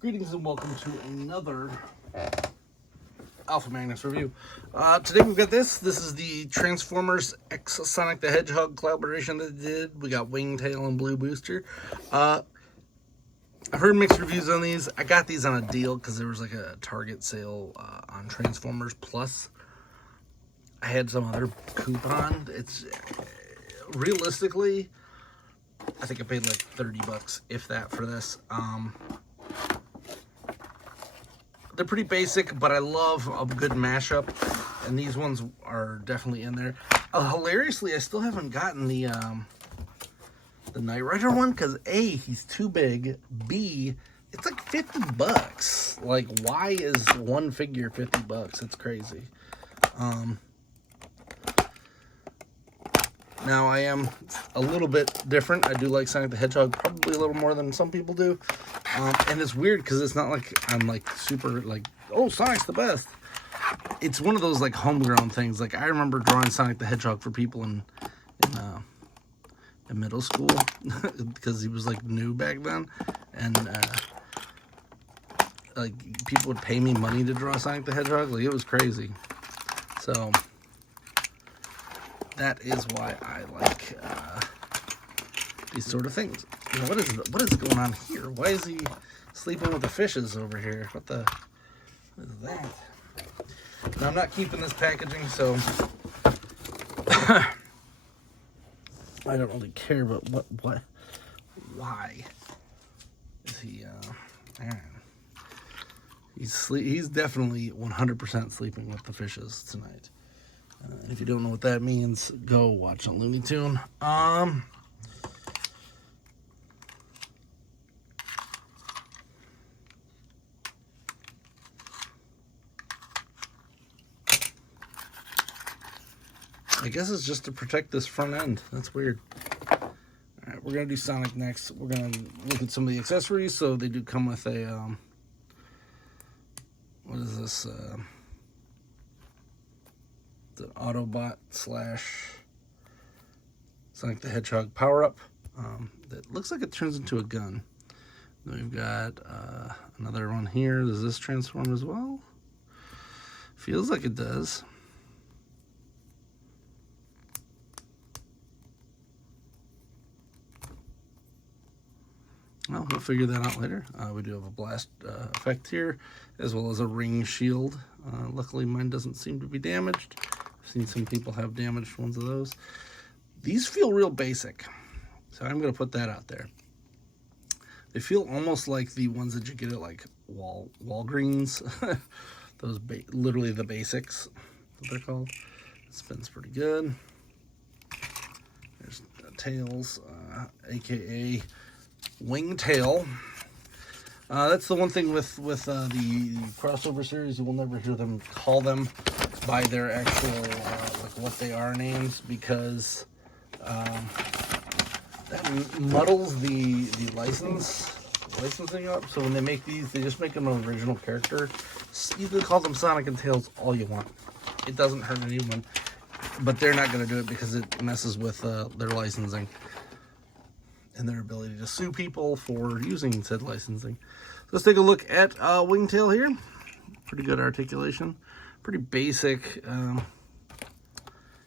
Greetings and welcome to another Alpha Magnus review. Today we've got this. This is the Transformers X Sonic the Hedgehog collaboration that they did. We got Wingtail and Blue Booster. I've heard mixed reviews on these. I got these on a deal because there was like a Target sale on Transformers Plus. I had some other coupon. It's realistically, I think I paid like $30, if that, for this. They're pretty basic, but I love a good mashup, and these ones are definitely in there. Hilariously, I still haven't gotten the Knight Rider one because A, he's too big. B, it's like $50. Like, why is one figure $50? It's crazy. Now, I am a little bit different. I do like Sonic the Hedgehog probably a little more than some people do. And it's weird because it's not like I'm like super like, oh, Sonic's the best. It's one of those like homegrown things. Like, I remember drawing Sonic the Hedgehog for people in middle school because he was like new back then. And like people would pay me money to draw Sonic the Hedgehog. Like, it was crazy. So that is why I like these sort of things. You know, what is going on here? Why is he sleeping with the fishes over here? What is that? Now, I'm not keeping this packaging, so I don't really care. But why is he? He's definitely 100% sleeping with the fishes tonight. If you don't know what that means, go watch a Looney Tune. I guess it's just to protect this front end. That's weird. Alright, we're going to do Sonic next. We're going to look at some of the accessories. So they do come with a, what is this? The Autobot / Sonic the Hedgehog power-up. That looks like it turns into a gun. Then we've got another one here. Does this transform as well? Feels like it does. Well, we'll figure that out later. We do have a blast effect here, as well as a ring shield. Luckily, mine doesn't seem to be damaged. I've seen some people have damaged ones of those. These feel real basic, so I'm going to put that out there. They feel almost like the ones that you get at like Walgreens. Those literally the basics, what they're called. It spins pretty good. There's Tails, aka Wingtail. That's the one thing with the crossover series. You will never hear them call them by their actual like what they are names, because that muddles the licensing up. So when they make these, they just make them an original character. You can call them Sonic and Tails all you want. It doesn't hurt anyone, but they're not going to do it because it messes with their licensing and their ability to sue people for using said licensing. Let's take a look at Wingtail here. Pretty good articulation. Pretty basic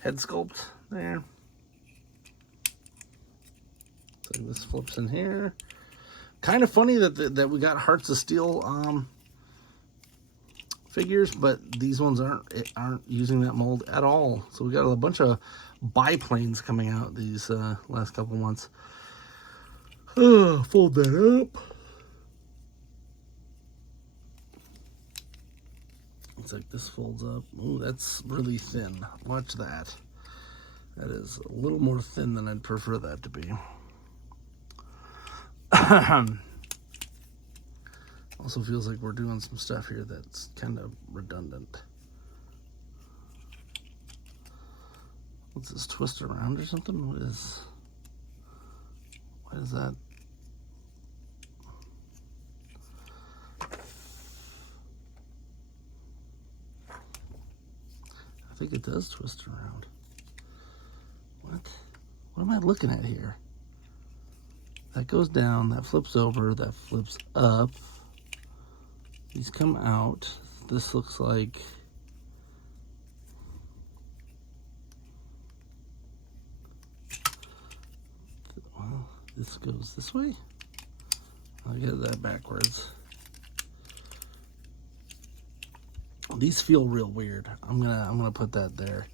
head sculpt there. So this flips in here. Kind of funny that we got Hearts of Steel figures, but these ones aren't using that mold at all. So we got a bunch of biplanes coming out these last couple months. Fold that up. Looks like this folds up. Ooh, that's really thin. Watch that. That is a little more thin than I'd prefer that to be. Also feels like we're doing some stuff here that's kind of redundant. What's this, twist around or something? Why is that? I think it does twist around. What am I looking at here? That goes down, that flips over, that flips up. These come out. This looks like this goes this way. I'll get that backwards. These feel real weird. I'm gonna put that there.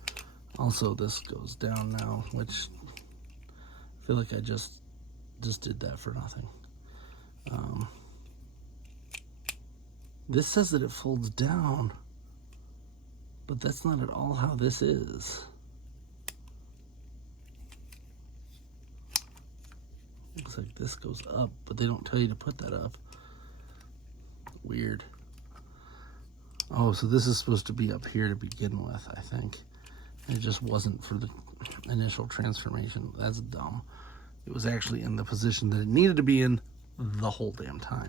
Also, this goes down now, which I feel like I just did that for nothing. This says that it folds down, but that's not at all how this is. Looks like this goes up, but they don't tell you to put that up. Weird. Oh, so this is supposed to be up here to begin with, I think. It just wasn't for the initial transformation. That's dumb. It was actually in the position that it needed to be in the whole damn time.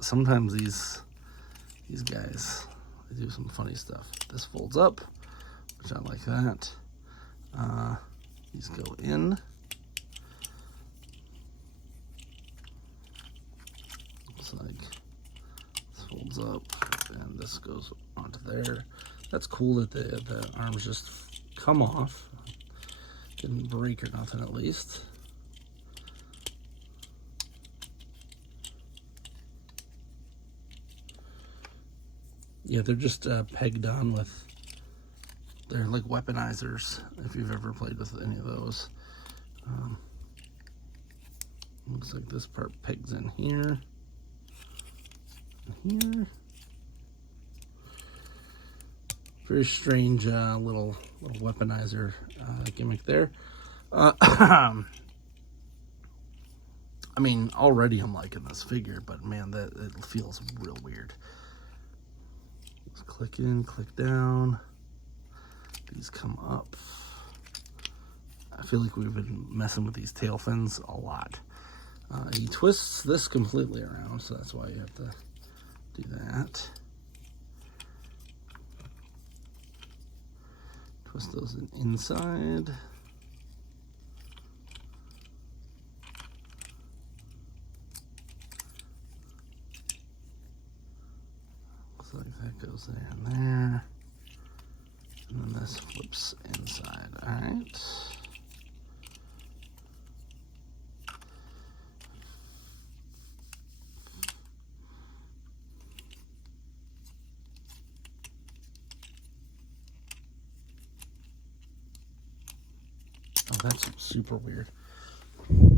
Sometimes these guys, they do some funny stuff. This folds up, which I like that. These go in. Looks like this folds up, and this goes onto there. That's cool that the arms just come off. Didn't break or nothing, at least. Yeah, they're just pegged on with, they're like weaponizers, if you've ever played with any of those. Looks like this part pegs in here, and here. Very strange little weaponizer gimmick there. I mean, already I'm liking this figure, but man, that it feels real weird. Just click in, click down. These come up. I feel like we've been messing with these tail fins a lot. He twists this completely around, so that's why you have to do that. Twist those inside. Looks like that goes there and there. And then this flips inside. All right. Oh, that's super weird.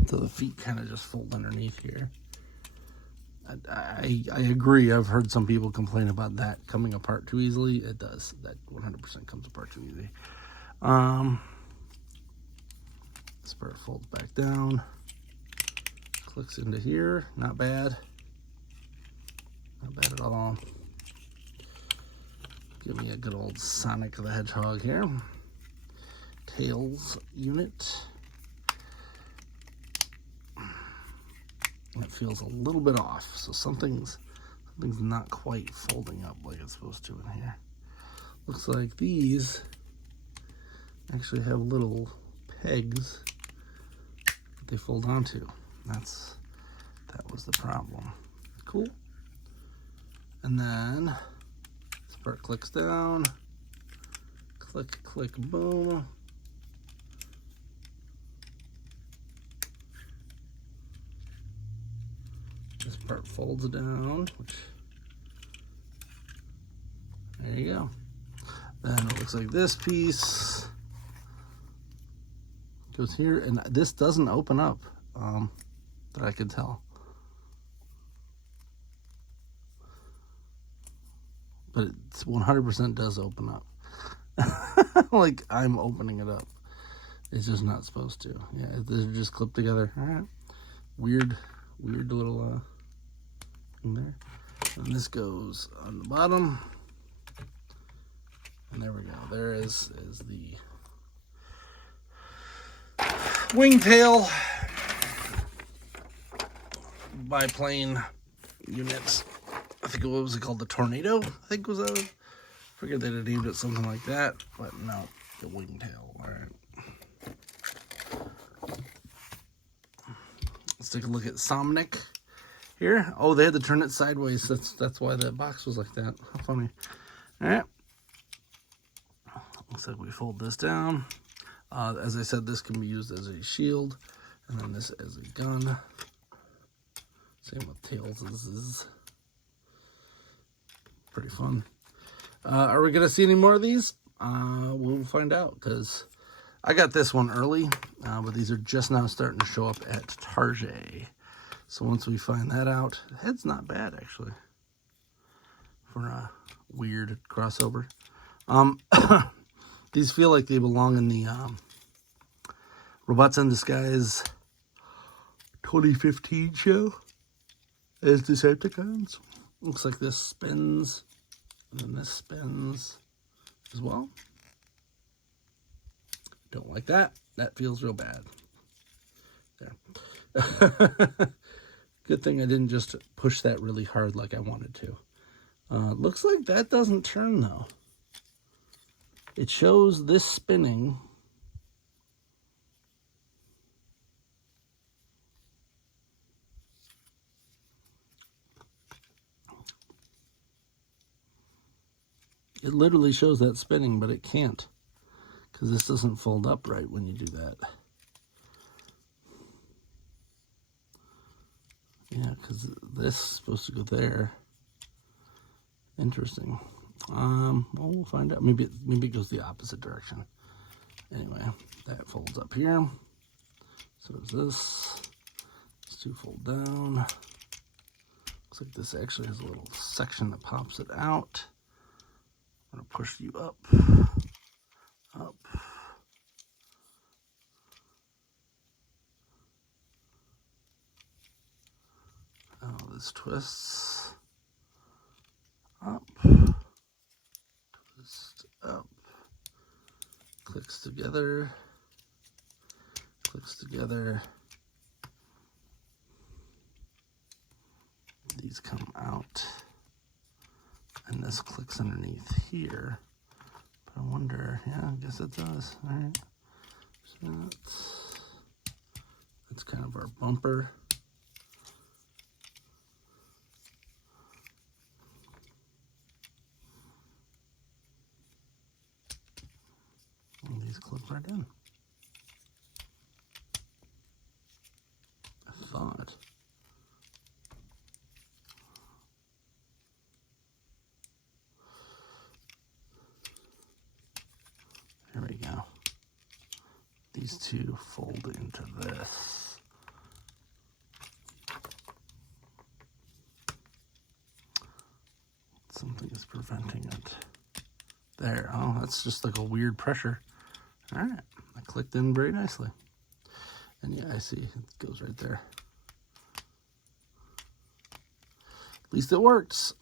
So the feet kind of just fold underneath here. I agree. I've heard some people complain about that coming apart too easily. It does. That 100% comes apart too easy. This part folds back down. Clicks into here. Not bad. Not bad at all. Give me a good old Sonic the Hedgehog here. Tails unit. It feels a little bit off, so something's not quite folding up like it's supposed to in here. Looks like these actually have little pegs that they fold onto. That was the problem. Cool. And then this part clicks down. Click, click, boom. This part folds down, which, there you go. Then it looks like this piece goes here, and this doesn't open up, that I could tell. But it 100% does open up. Like I'm opening it up. It's just not supposed to. Yeah, they're just clipped together. All right. Weird little thing there. And this goes on the bottom. And there we go. There is the wingtail biplane units. I think what was it called? The Tornado? I think was a. Figured they'd have named it something like that, but no, the wingtail. All right. Let's take a look at Somnic here. Oh, they had to turn it sideways. That's why that box was like that. How funny. All right. Looks like we fold this down. As I said, this can be used as a shield, and then this as a gun. Same with tails. This is pretty fun. Are we gonna see any more of these? We'll find out, because I got this one early, but these are just now starting to show up at Target. So once we find that out, the head's not bad actually for a weird crossover. These feel like they belong in the Robots in Disguise 2015 show as Decepticons. Looks like this spins, and then this spins as well. Don't like that. That feels real bad. There. Good thing I didn't just push that really hard like I wanted to. Looks like that doesn't turn though. It shows this spinning. It literally shows that spinning, but it can't, because this doesn't fold up right when you do that. Yeah, because this is supposed to go there. Interesting. Well, we'll find out. Maybe it goes the opposite direction. Anyway, that folds up here. So does this. These two fold down. Looks like this actually has a little section that pops it out. I'm gonna push you up, up. Oh, this twists up, twist up, clicks together, clicks together. These come out, and this clicks underneath here. But I wonder, yeah, I guess it does. All right, so that's kind of our bumper. And these clip right in. I thought. Here we go. These two fold into this. Something is preventing it. There. Oh, that's just like a weird pressure. All right. I clicked in very nicely. And yeah, I see. It goes right there. At least it works.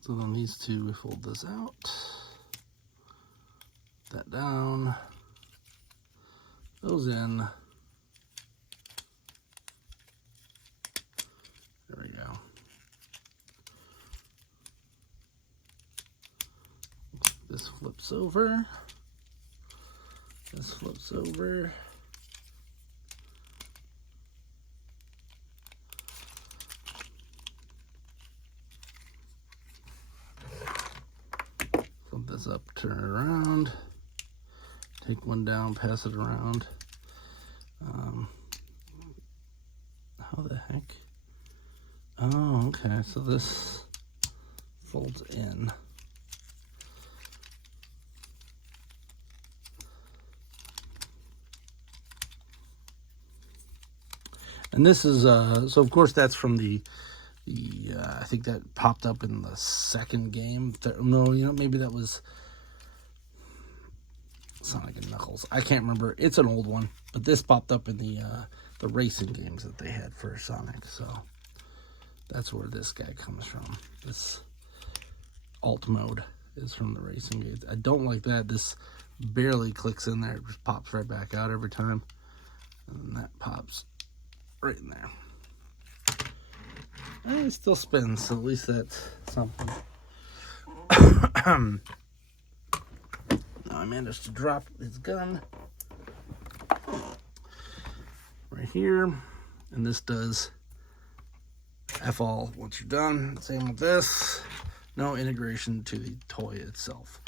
So then these two, we fold this out, that down, goes in. There we go. This flips over. This flips over. Flip this up, turn it around. Take one down, pass it around. How the heck? Oh, okay, so this folds in. And this is, so of course that's from the I think that popped up in the second game. No, you know, maybe that was Sonic and Knuckles. I can't remember. It's an old one, but this popped up in the racing games that they had for Sonic. So that's where this guy comes from. This alt mode is from the racing games. I don't like that. This barely clicks in there. It just pops right back out every time. And then that pops right in there. And it still spins, so at least that's something. I managed to drop his gun right here. And this does F all once you're done. Same with this. No integration to the toy itself.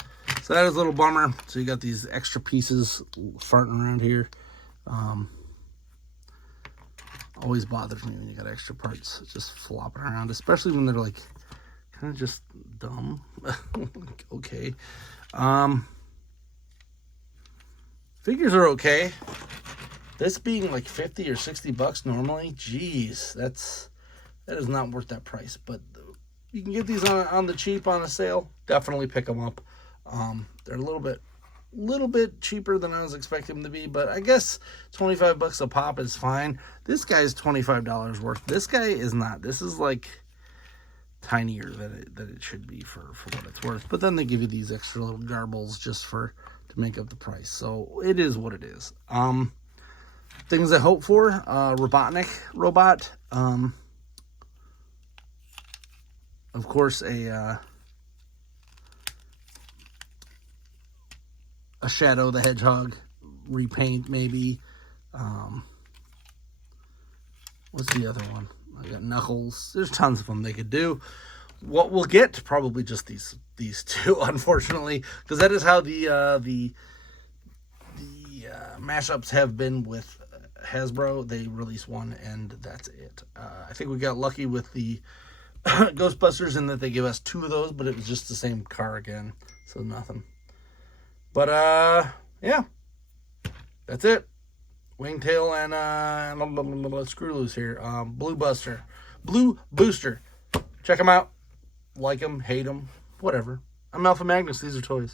So that is a little bummer. So you got these extra pieces farting around here. Always bothers me when you got extra parts just flopping around, especially when they're like kind of just dumb. Okay. Figures are okay. This being like 50 or 60 bucks normally, geez, that is not worth that price. But you can get these on the cheap on a sale. Definitely pick them up. They're a little bit cheaper than I was expecting them to be, but I guess 25 bucks a pop is fine. This guy is $25 worth. This guy is not. This is like tinier than it should be for what it's worth. But then they give you these extra little garbles just to make up the price. So it is what it is. Things I hope for, Robotnik robot. Of course, a Shadow the Hedgehog repaint, maybe. What's the other one? I got Knuckles. There's tons of them they could do. What we'll get, probably just these two, unfortunately, because that is how the mashups have been with Hasbro. They release one, and that's it. I think we got lucky with the Ghostbusters in that they give us two of those, but it was just the same car again, so nothing. But yeah, that's it. Wingtail and Screw Loose here. Blue Booster. Check them out. Like them, hate them, whatever. I'm Alpha Magnus. These are toys.